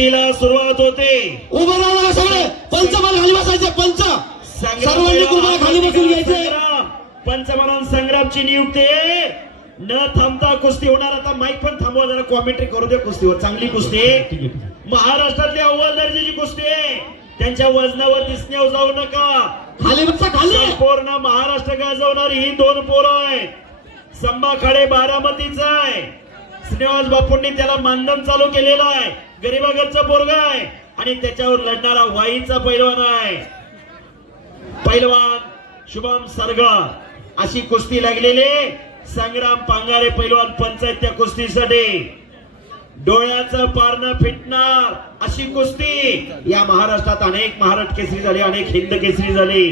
कुस्तीला सुरुवात होते. उभं राहा सगळे. पंच मला खाली बसायचे. पंच सर्वांनी कुमार खाली बसून घ्यायचे. पंच म्हणून संग्रामची नियुक्ती. न थांबता कुस्ती होणार. आता माईक पण थांबवा जरा कॉमेंट्री करू दे कुस्तीवर. चांगली कुस्ती. महाराष्ट्रातली अव्वल दर्जाची कुस्ती आहे. त्यांच्या वजनावर दिसण्यावर जाऊ नका. खाली बसा खाली. संपूर्ण महाराष्ट्र गाजवणारी ही दोन पोरं आहेत. संभा खाडे बारामतीचा आहे. श्रीनिवास बापूंनी त्याला मानधन चालू केलेलं आहे. गरीबागरचा पोरगा आहे आणि त्याच्यावर लढणारा वाईचा पैलवान आहे. पैलवान शुभम सरगर. अशी कुस्ती लागलेली. संग्राम पांगारे पैलवान पंचायत त्या कुस्तीसाठी. डोळ्याचं पारणं फिटणार अशी कुस्ती. या महाराष्ट्रात अनेक महाराष्ट्र केसरी झाले. अनेक हिंद केसरी झाले.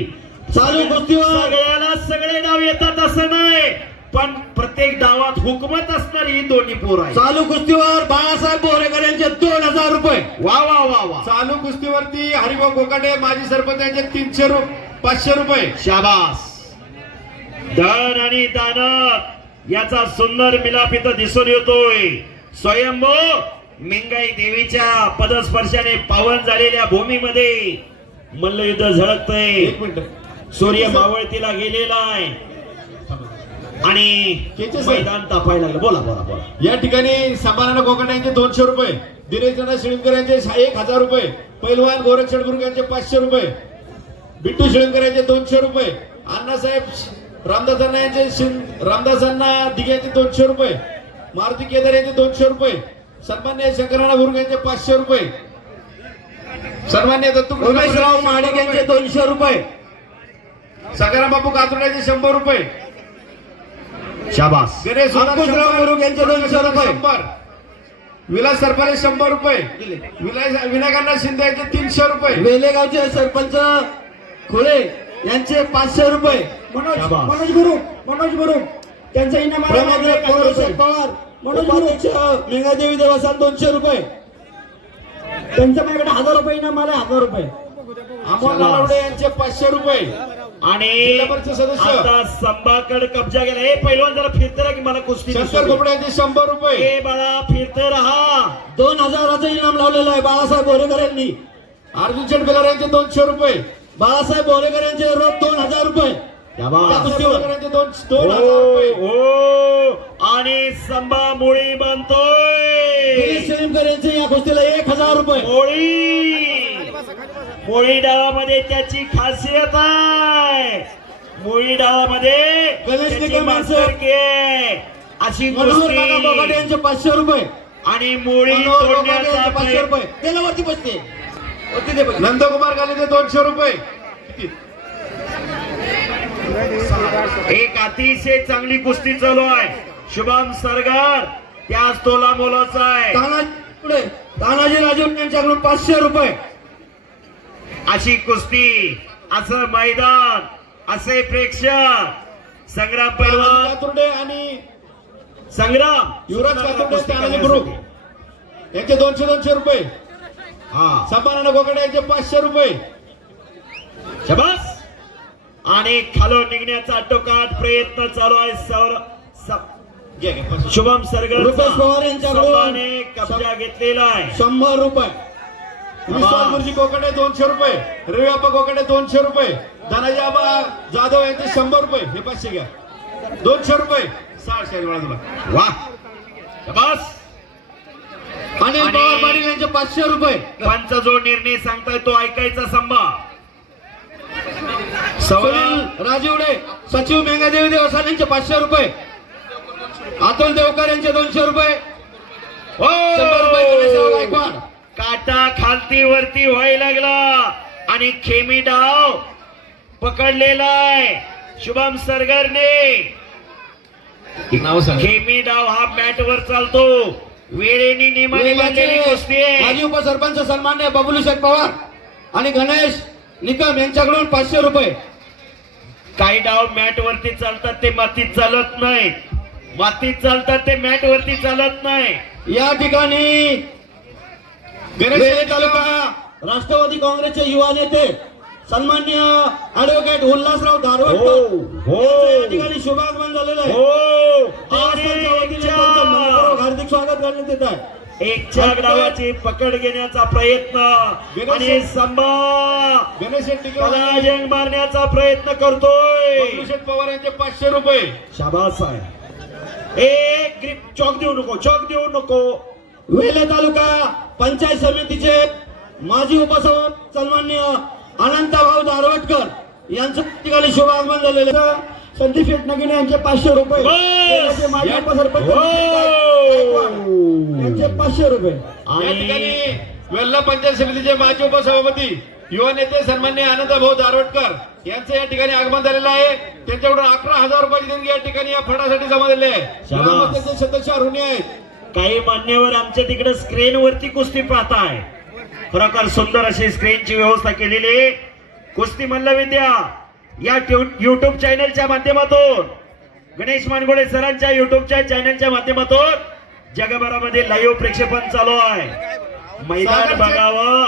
चालू कुस्तीवर सगळ्याला सगळे डाव येतात असं नाही. पण प्रत्येक डावात हुकमत असणारी ही दोन्ही पोर आहे. चालू कुस्तीवर बाळासाहेब बोरेकर यांचे 2000 रुपये. वा वा वा वा. चालू कुस्तीवरती हरिभाऊ कोकाटे माजी सरपंच यांचे 300 500 रुपये. शाबास. धन आणि दानत याचा सुंदर मिलाप इथं दिसून येतोय. स्वयंभू मिंगाई देवीच्या पदस्पर्शाने पावन झालेल्या भूमीमध्ये मल्लयुद्ध झळकतंय. 1 मिनिट. सूर्य मावळतीला गेलेला आहे आणि मैदान तापायला लागलं. बोला बोला बोला. या ठिकाणी संभाराना कोकाटे यांचे 200 रुपये. दिनेशना शिळकर यांचे 1000 रुपये. पैलवान गोरख शेडबुर्ग यांचे 500 रुपये. बिट्टू शिळकर यांचे 200 रुपये. अण्णासाहेब रामदासांना दिघे यांचे 200 रुपये. मारुती केदार यांचे 200 रुपये. सन्मान्य शंकराना बुर्ग यांचे 500 रुपये. सन्मान्य दत्तू उमेशराव महाडिक यांचे 200 रुपये. सकाराम बापू कातुर्डे यांचे 100 रुपये. शाबास. गणेश अंकुशराव मुरुग यांचे 200 रुपये. 100. विलास सरपंच 100 रुपये. विनायकांना शिंदे यांचे 300 रुपये. वेलेगावचे सरपंच खोळे यांचे 500 रुपये. मनोज गुरु त्यांचा इनाम पवार. मनोज गुरु मेघादेवी देवस्थान 200 रुपये. त्यांच्या माझ्याकडे 1000 रुपये इनाम आले. 1000 रुपये. अमोल नारवडे यांचे 500 रुपये. आणि जिल्हा परिषद सदस्य आता संभाकड कब्जा केला. हे पैलवान जरा फिरते राहा की मला कुस्ती शंकर गोपडे यांचे 100 रुपये. हे बाळा फिरते राहा. 2000चं इनाम लावलेलं आहे बाळासाहेब बोरेकर यांनी. अर्जुन चेडबेकर यांचे 200 रुपये. बाळासाहेब बोरेकर यांचे रोज 2000 रुपये. चेडबेकर यांचे 2000 रुपये. हो आणि संभा मुळी बनतोय. दिनेश शेळीमकर यांचे या कुस्तीला 1000 रुपये. मुळी डावामध्ये त्याची खासियत आहे. मुळी डावामध्ये गणेश त्याची निकम मास्तरकी आहे. अशी मनोहर काका कुस्ती बोगाटे यांचे 500 रुपये. आणि मुळी मनोहर बोगाटे तोडण्याचा यांचे 500 रुपये. त्याला वरती बसते. वरती दे पैसे. नंदकुमार गालिते 200 रुपये. एक अतिशय चांगली कुस्ती चालू आहे. शुभम सरगर त्याच तोला मोलाचा आहे. तानाजी राजू यांच्याकडून 500 रुपये. अशी कुस्ती असं मैदान असे प्रेक्षक. संग्राम पैलवान कातुर्डे आणि संग्राम युवराज कातुर्डे तानाजी ग्रुप यांचे 200 रुपये. हा संभाराना कोकाटे यांचे 500 रुपये. शबास. आणि खालून निघण्याचा आटोकाट प्रयत्न चालू आहे. शुभम सरगर रुपेश पवार यांच्याकडून कब्जा घेतलेला आहे. 100 रुपये. विश्वास गुरुजी कोकाटे 200 रुपये. रविआप्पा कोकाटे 200 रुपये. धनाजी आबा जाधव यांचे 100 रुपये. हे 500 घ्या. 200 रुपये. 600 तुला. वा शबास. अनिल पवार पाटील यांचे 500 रुपये. पंच जो निर्णय सांगताय तो ऐकायचा. संभा सुनील राजीवडे सचिव मेघादेवी देवस्थान यांचे 500 रुपये. अतुल देवकर यांचे 200 रुपये. 100 रुपये गणेशराव गायकवाड. काटा खालती वरती व्हायला लागला आणि खेमी डाव पकडलेला आहे शुभम सरगरने. खेमी डाव हा मॅट वर चालतो. वेळेने नियमाने बांधलेली कुस्ती आहे. माजी उपसरपंच सन्मान्य बबलू शेठ पवार आणि गणेश निकम यांच्याकडून 500 रुपये. काही डाव मॅट वरती चालतात ते मातीत चालत नाही. मातीत चालतात ते मॅट वरती चालत नाही. या ठिकाणी तालुका राष्ट्रवादी काँग्रेसचे युवा नेते सन्मान्य ऍडव्होकेट उल्हासराव धारवडकर या ठिकाणी शुभागमन झालेलं आहे. हार्दिक स्वागत करण्यात येत आहे. एकच्या डावाची पकड घेण्याचा प्रयत्न आणि संभा गणेश शेट टिकेवार पराजय मारण्याचा प्रयत्न करतोय. बबलू शेट पवार यांचे 500 रुपये. शाबास आहे. एक ग्रीप चॉक देऊ नको, चॉक देऊ नको. वेले तालुका पंचायत समितीचे माजी उपसभापती सन्माननीय अनंतभाऊ दारवटकर यांचं ठिकाणी शुभ आगमन झालेलं आहे. संदीप शेठ नगिने यांचे 500 रुपये. बस. वेलेचे माजी या- उपसरपंच हो. यांचे 500 रुपये. या ठिकाणी वेल्हा पंचायत समितीचे माजी उपसभापती युवा नेते सन्माननीय आनंदभाऊ दारवटकर यांचं या ठिकाणी आगमन झालेलं आहे. त्यांच्याकडून 11,000 रुपयाची देणगी या ठिकाणी या फडासाठी जमा झालेली आहे. शाबास. ग्रामस्थांचे सदस्य ऋणी आहेत. काही मान्यवर आमच्या तिकडे स्क्रीन वरती कुस्ती पाहताय. खरोखर सुंदर अशी स्क्रीनची व्यवस्था केलेली आहे. कुस्ती मल्लविद्या या युट्यूब चॅनलच्या माध्यमातून गणेश मानगोडे सरांच्या युट्यूबच्या चॅनलच्या माध्यमातून जगभरामध्ये लाईव्ह प्रक्षेपण चालू आहे. मैदान सागर शेठ- बघावं.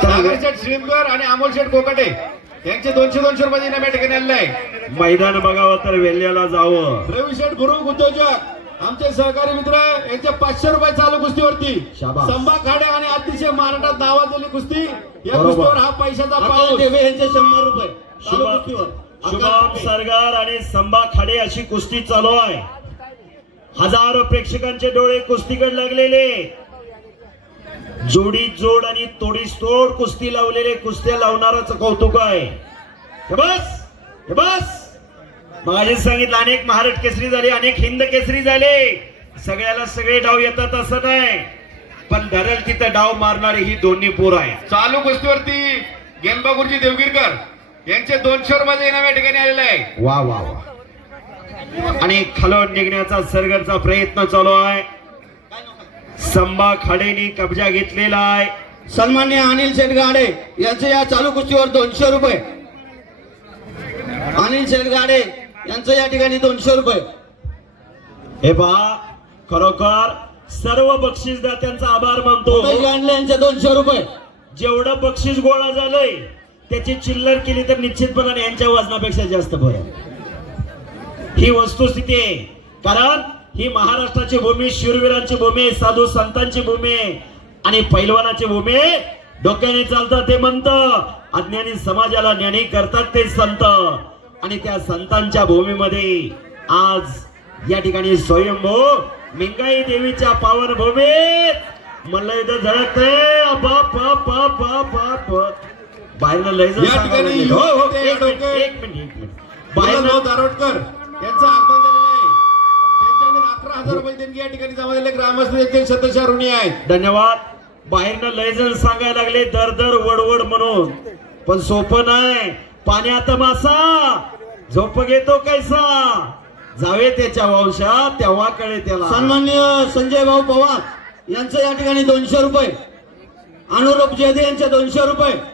सागर शेठ श्रीमकर आणि अमोल शेठ कोकाटे यांचे 200 रुपये इनाम या ठिकाणी आलेलं आहे. मैदान बघावं तर वेल्ल्याला जावं. रवी शेठ गुरु उद्योजक आमचे सहकारी मित्र यांचे 500 रुपये चालू कुस्तीवरती. शाबास. संभा खाडे आणि अतिशय महाराष्ट्रात नावाजलेली कुस्ती या बरोबर. कुस्तीवर हा पैशाचा आकाश पाऊस. देवे यांचे 100 रुपये चालू कुस्तीवर. शुभम आकाश देवे. सरगार आणि संभा खाडे अशी कुस्ती चालू आहे. हजारो प्रेक्षकांचे डोळे कुस्तीकडे लागलेले. जोडी जोड आणि तोडीस तोड कुस्ती लावलेले कुस्त्या लावणाराच कौतुक आहे. हे बस, हे बस. मगाशी सांगितलं अनेक महाराष्ट्र केसरी झाले, अनेक हिंद केसरी झाले. सगळ्याला सगळे डाव येतात असं नाही, पण धरल तिथं डाव मारणारे ही दोन्ही पोर आहे. चालू कुस्तीवरती गेंबा गुरुजी देवगिरकर यांचे 200 रुपये इनाम या ठिकाणी आलेलं आहे. वा वा वा. आणि खालून निघण्याचा सरगरचा प्रयत्न चालू आहे. संभा खाडेनी कब्जा घेतलेला आहे. सन्माननीय अनिल शेठ गाडे यांचे या चालू कुस्तीवर 200 रुपये. अनिल शेठ गाडे यांचं या ठिकाणी 200 रुपये. हे पहा, खरोखर सर्व बक्षीसदात्यांचा आभार मानतो. उमेश गांडले यांचे 200 रुपये. जेवढं बक्षीस गोळा झालंय त्याची चिल्लर केली तर निश्चितपणाने यांच्या वजनापेक्षा जास्त बरं. ही वस्तुस्थिती आहे. कारण ही महाराष्ट्राची भूमी, शूरवीरांची भूमी, साधू संतांची भूमी आणि पैलवानाची भूमी. डोक्याने चालतात ते म्हणत, अज्ञानी समाजाला ज्ञानी करतात ते संत. आणि त्या संतांच्या भूमीमध्ये आज या ठिकाणी स्वयंभू मिंगाई देवीच्या पावन भूमीत मल्लयुद्ध झळकते. बाहेर लय या ठिकाणी हो हो ते एक मिनिट डोके- एक मिनिट बाहेर बाळाभाऊ दारोटकर यांचं आगमन झालेलं आहे. त्यांच्याकडून 11,000 रुपये देणगी या ठिकाणी जमा झालेले. ग्रामस्थ यांचे सदस्य ऋणी आहेत. धन्यवाद. बाहेरनं लय जण सांगायला लागले दर दर वडवड म्हणून, पण सोपं नाही. पाण्यात मासा झोप घेतो कैसा, जावे त्याच्या वंशात तेव्हा कळे त्याला. सन्माननीय संजय भाऊ पवार यांचं या ठिकाणी 200 रुपये. अनुरूप जेदे यांचे 200 रुपये.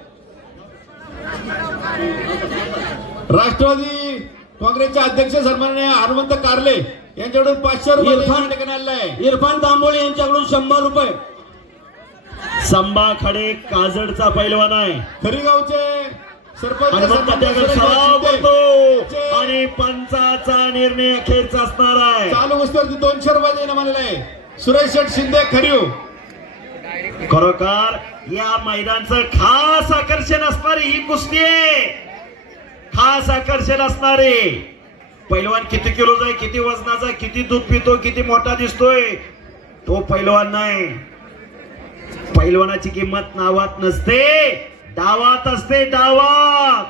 राष्ट्रवादी काँग्रेसचे अध्यक्ष सन्माननीय हनुमंत कारले यांच्याकडून 500 रुपये इरफान- या ठिकाणी आलेलं आहे. इरफान तांबोळे यांच्याकडून 100 रुपये. संभा खडे काजडचा पैलवान आहे. खरीगावचे सरपंच हनुमंत त्याकडे सन्माननीय सराव सुरेश करतो शिंदे आणि पंचाचा निर्णय अखेरचा असणार आहे. चालू कुस्तीवरती 200 रुपये इनाम आलेलं आहे. सुरेश शेठ शिंदे खरीव. खरोखर या मैदानचं खास आकर्षण असणारी ही कुस्ती आहे. खास आकर्षण असणारे पैलवान किती किलोचा आहे, किती वजनाचा आहे, किती दूध पितो, किती मोठा दिसतोय, तो पैलवान नाही. पैलवानाची किंमत नावात नसते, डावात असते. डावात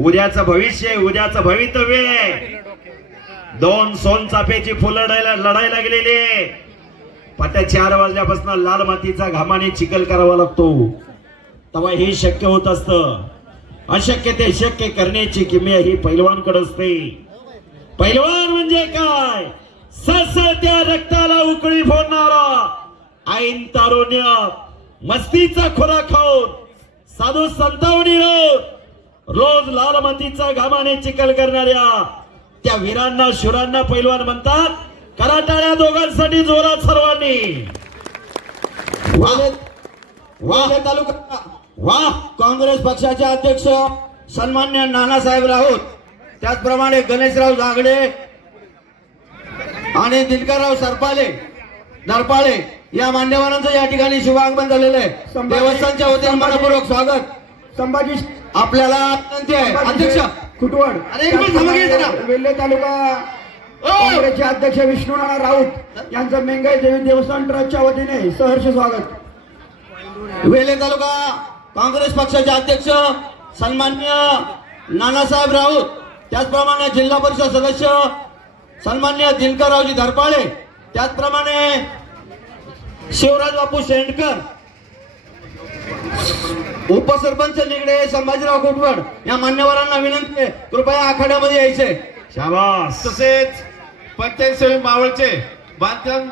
उद्याचं भविष्य आहे, उद्याचं भवितव्य आहे. दोन सोनचाफेची फुलं लढायला गेलेली आहे. पाट्या 4 वाजल्यापासून लाल मातीचा घामाने चिखल करावा लागतो, तेव्हा हे शक्य होत असतं. अशक्य ते शक्य करण्याची किमया ही पैलवानकडे असते. पैलवान म्हणजे काय? ससळत्या रक्ताला उकळी फोडणारा, ऐन तारुण्य मस्तीचा खुराक खाऊन साधू संतावणी रोज लाल मातीचा घामाने चिखल करणाऱ्या त्या वीरांना शूरांना पैलवान म्हणतात. कराटाळ्या दोघांसाठी जोरात सर्वांनी. वाले तालुका वाह. काँग्रेस पक्षाचे अध्यक्ष सन्मान्य नानासाहेब राऊत, त्याचप्रमाणे गणेशराव जागडे आणि दिनकरराव सरपाले नरपाळे या मान्यवरांचं या ठिकाणी शुभागमन झालेलं आहे. देवस्थानच्या वतीने मनपूर्वक स्वागत. संभाजी आपल्याला विनंती आहे अध्यक्ष कुटवड अरे एक मिनिट थांबा की जरा. वेल्हे तालुका काँग्रेसचे अध्यक्ष विष्णुनाना राऊत यांचं मेंगाई देवी देवस्थान ट्रस्टच्या वतीने सहर्ष स्वागत. वेल्हे तालुका काँग्रेस पक्षाचे अध्यक्ष सन्मान्य नानासाहेब राऊत, त्याचप्रमाणे जिल्हा परिषद सदस्य सन्मान्य दिनकररावजी धरपाळे, त्याचप्रमाणे शिवराज बापू शेंडकर, उपसरपंच निगडे संभाजीराव कुटवड या मान्यवरांना विनंती आहे कृपया आखाड्यामध्ये यायचे. शाबास. तसेच पंचायत समिती मावळचे बांधकाम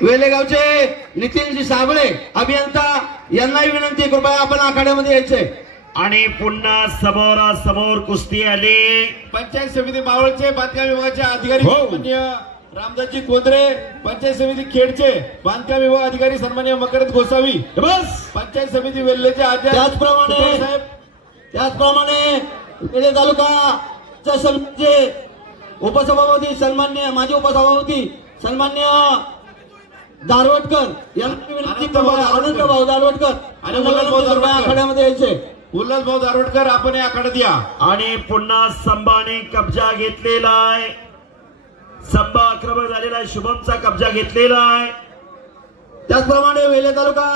वेलेगावचे नितीनजी साबळे अभियंता यांनाही विनंती आहे, कृपया आपण आखाड्यामध्ये यायचे. आणि पुन्हा समोरासमोर कुस्ती आली. पंचायत समिती मावळचे बांधकाम विभागाचे अधिकारी हो. सन्मान्य रामदासजी कोंद्रे, पंचायत समिती खेडचे बांधकाम विभाग अधिकारी सन्मान्य मकरंद गोसावी, बस. पंचायत समिती वेल्हेचे आचार्य त्याचप्रमाणे साहेब, वेल्हे तालुका जे उपसभापती सन्मान्य माजी उपसभापती सन्मान्य दारवटकर यांना विनंती आनंद भाऊ दारवटकर आणि उल्हास भाऊ दारवटकर. आखाड्यामध्ये यायचे. उल्हास भाऊ दारवटकर आपण या आखाड्यात या. आणि पुन्हा संभाने कब्जा घेतलेला आहे. संभा आक्रमक झालेला आहे. शुभमचा कब्जा घेतलेला आहे. त्याचप्रमाणे वेल्हे तालुका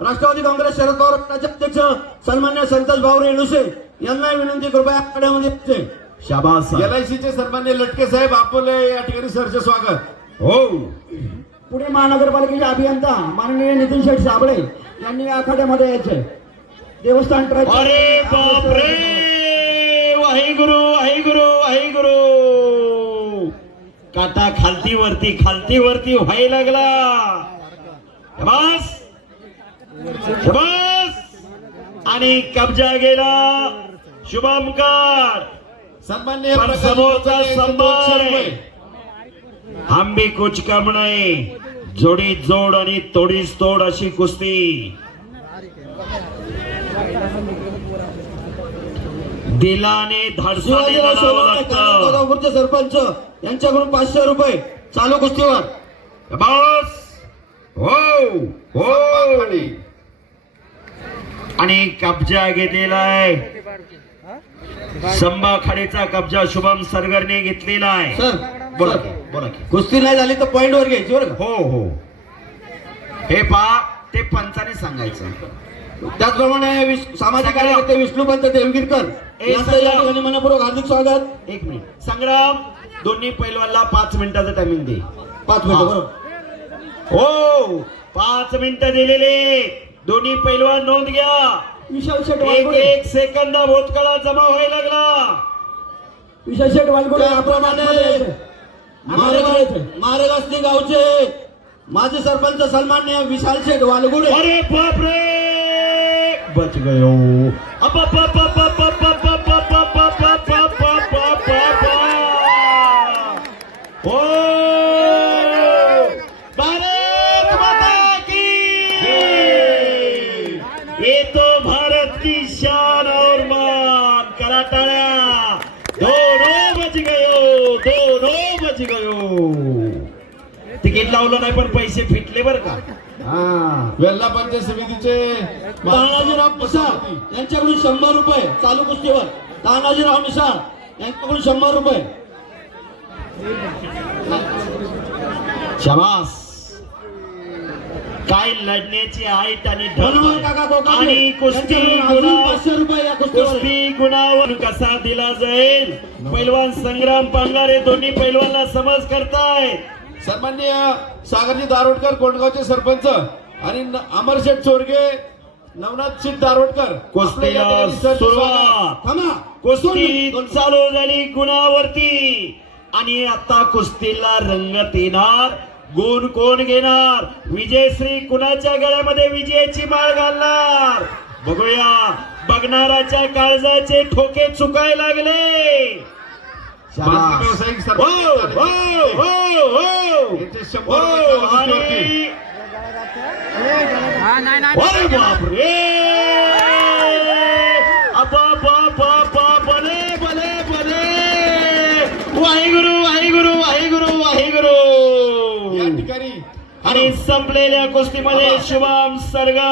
राष्ट्रवादी काँग्रेस शरद पवार गटाचे अध्यक्ष सन्मान्य संतोष भाऊ रेणुसे यांना विनंती कृपया आखाड्यामध्ये यायचे. शाबास. LICचे सन्मान्य लटके साहेब आपले या ठिकाणी सहर्ष स्वागत. हो. पुणे महानगरपालिकेचे अभियंता माननीय नितीन शेठ साबळे यांनी आखाड्यामध्ये यायचे. देवस्थान ट्रस्ट. अरे बापरे, वाहेगुरु वाहेगुरु वाहेगुरु. काटा खालती वरती व्हायला लागला. शाबास शाबास. आणि कब्जा गेला शुभमकर. सन्मान्य पण प्रकाश समोरचा कोकाटे यांचे संभा 200 रुपये. आहे. हम भी कुछ कम नाही. जोडी जोड आणि तोडीस तोड अशी कुस्ती. दिलाने धाडसाने लढावं लागतं. कोल्हापूरचे सरपंच यांच्याकडून 500 रुपये चालू कुस्तीवर. बस. हो हो. आणि कब्जा घेतलेला आहे. संभा खाडीचा कब्जा शुभम सरगरने घेतलेला आहे. सर बोला की, बोला की. कुस्ती नाही झाली तर पॉइंट वर घ्यायची बरं का. हो हो. हे पहा, ते पंचाने सांगायचं. त्याचप्रमाणे सामाजिक कार्यकर्ते विष्णुपंत देवगिरकर यांचं या ठिकाणी मनपूर्वक हार्दिक स्वागत. 1 मिनिट. संग्राम, दोन्ही पैलवानला 5 मिनिटाचं टायमिंग दे. 5 मिनिटं बरोबर. हो, 5 मिनिटं दिलेले. दोन्ही पैलवान नोंद घ्या. विशाल शेठ एक वालगुडे. एक सेकंद भूतकाळात जमा व्हायला लागला. विशाल शेठ वालगुडे त्याप्रमाणे मारेगास्ती गावचे माजी सरपंच सन्मान्य विशाल शेठ वालगुडे. अरे बापरे, बच गयो. हो, भारत माता की. ये तो भारत की शान और मान. करा टाळ्या. दोनों बच गयो. तिकीट लावलं नाही पण पैसे फिटले बर का. वेल्हा पंचायत समितीचे तानाजीराव मिसाळ यांच्याकडून 100 रुपये चालू कुस्तीवर. तानाजीराव मिसाळ यांच्याकडून 100 रुपये. शाबास. काय लढण्याची हाईट आणि मनोहर काका ढळ कोकाटे आणि कुस्ती यांच्याकडून अजून गुणा. 500 रुपये या कुस्तीवर. कुस्ती गुणावर कसा दिला जाईल. पैलवान संग्राम पांगारे दोन्ही पैलवानला समज करताय. सन्माननीय सागरजी दारोडकर कोंडगावचे सरपंच आणि अमरशेठ चोरगे नवनाथ शेठ दारोडकर कुस्तीला आपल्या या ठिकाणी सहर्ष सुरुवात. थांबा. कुस्ती चालू झाली गुणावरती. आणि आता कुस्तीला रंगत येणार. गुण कोण घेणार. विजयश्री कुणाच्या गळ्यामध्ये विजयाची माळ घालणार. बघूया. बघणाराच्या काळजाचे ठोके चुकायला लागले. बांधकाम व्यावसायिक हो सरपंच हो हो हो. यांचे 100 हो, रुपये चालू आणि कुस्तीवरती. अरे बापरे. भले भले भले. वाहेगुरु वाहेगुरु वाहेगुरु वाहेगुरु. या ठिकाणी आणि संपलेल्या कुस्तीमध्ये शुभम सरगा